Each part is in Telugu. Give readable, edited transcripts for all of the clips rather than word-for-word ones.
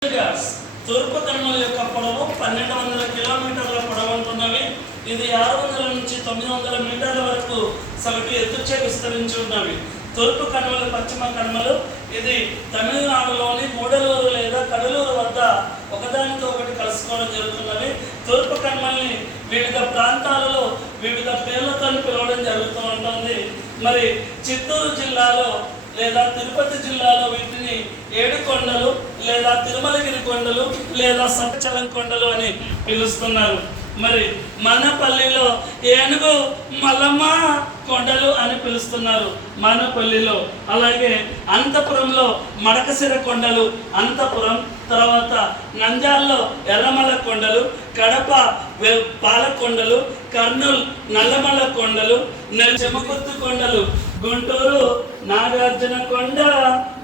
తూర్పు కనుమల యొక్క పొడవు 1200 కిలోమీటర్ల పొడవు ఉంటున్నవి. ఇది 600 నుంచి 900 మీటర్ల వరకు సగటు ఎత్తుచే విస్తరించి ఉన్నవి. తూర్పు కనుమలు, పశ్చిమ కనుమలు ఇది తమిళనాడులోని మూడలూరు లేదా కడలూరు వద్ద ఒకదానితో ఒకటి కలుసుకోవడం జరుగుతున్నది. తూర్పు కనుమల్ని వివిధ ప్రాంతాలలో వివిధ పేర్లతో పిలవడం జరుగుతూ ఉంటుంది. మరి చిత్తూరు జిల్లాలో లేదా తిరుపతి జిల్లాలో వీటిని ఏడుకొండలు లేదా తిరుమలగిరి కొండలు లేదా సంచలం కొండలు అని పిలుస్తున్నారు. మరి మనపల్లిలో ఏనుగు మల్లమ్మ కొండలు అని పిలుస్తున్నారు మనపల్లిలో. అలాగే అనంతపురంలో మడకశిర కొండలు అనంతపురం, తర్వాత నంద్యాలలో ఎర్రమల కొండలు, కడప పాలకొండలు, కర్నూలు నల్లమల కొండలు, చెమకుర్తి కొండలు, గుంటూరు నాగార్జున కొండ,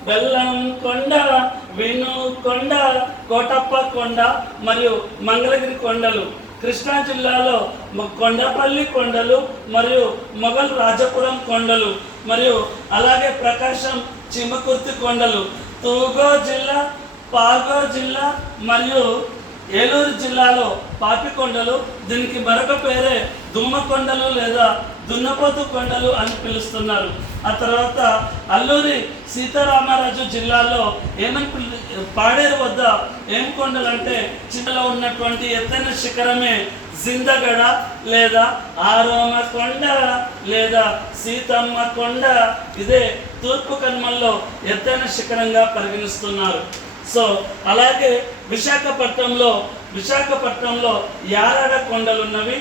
బెల్లం కొండ, విను కొండ, కోటప్ప కొండ మరియు మంగళగిరి కొండలు. కృష్ణా జిల్లాలో కొండపల్లి కొండలు మరియు మొఘల్ రాజపురం కొండలు మరియు అలాగే ప్రకాశం చిమకుర్తి కొండలు. తూగో జిల్లా, పాగో జిల్లా మరియు ఏలూరు జిల్లాలో పాపికొండలు, దీనికి మరొక పేరే దుమ్మకొండలు లేదా దున్నపోతు కొండలు అని పిలుస్తున్నారు. ఆ తర్వాత అల్లూరి సీతారామరాజు జిల్లాలో పాడేరు వద్ద ఏం కొండలు అంటే చిన్నలో ఉన్నటువంటి ఎత్తైన శిఖరమే జిందగడ లేదా ఆరోమ కొండ లేదా సీతమ్మ కొండ. ఇదే తూర్పు కనుమల్లో ఎత్తైన శిఖరంగా పరిగణిస్తున్నారు. సో అలాగే విశాఖపట్నంలో యారాడ కొండలు ఉన్నవి.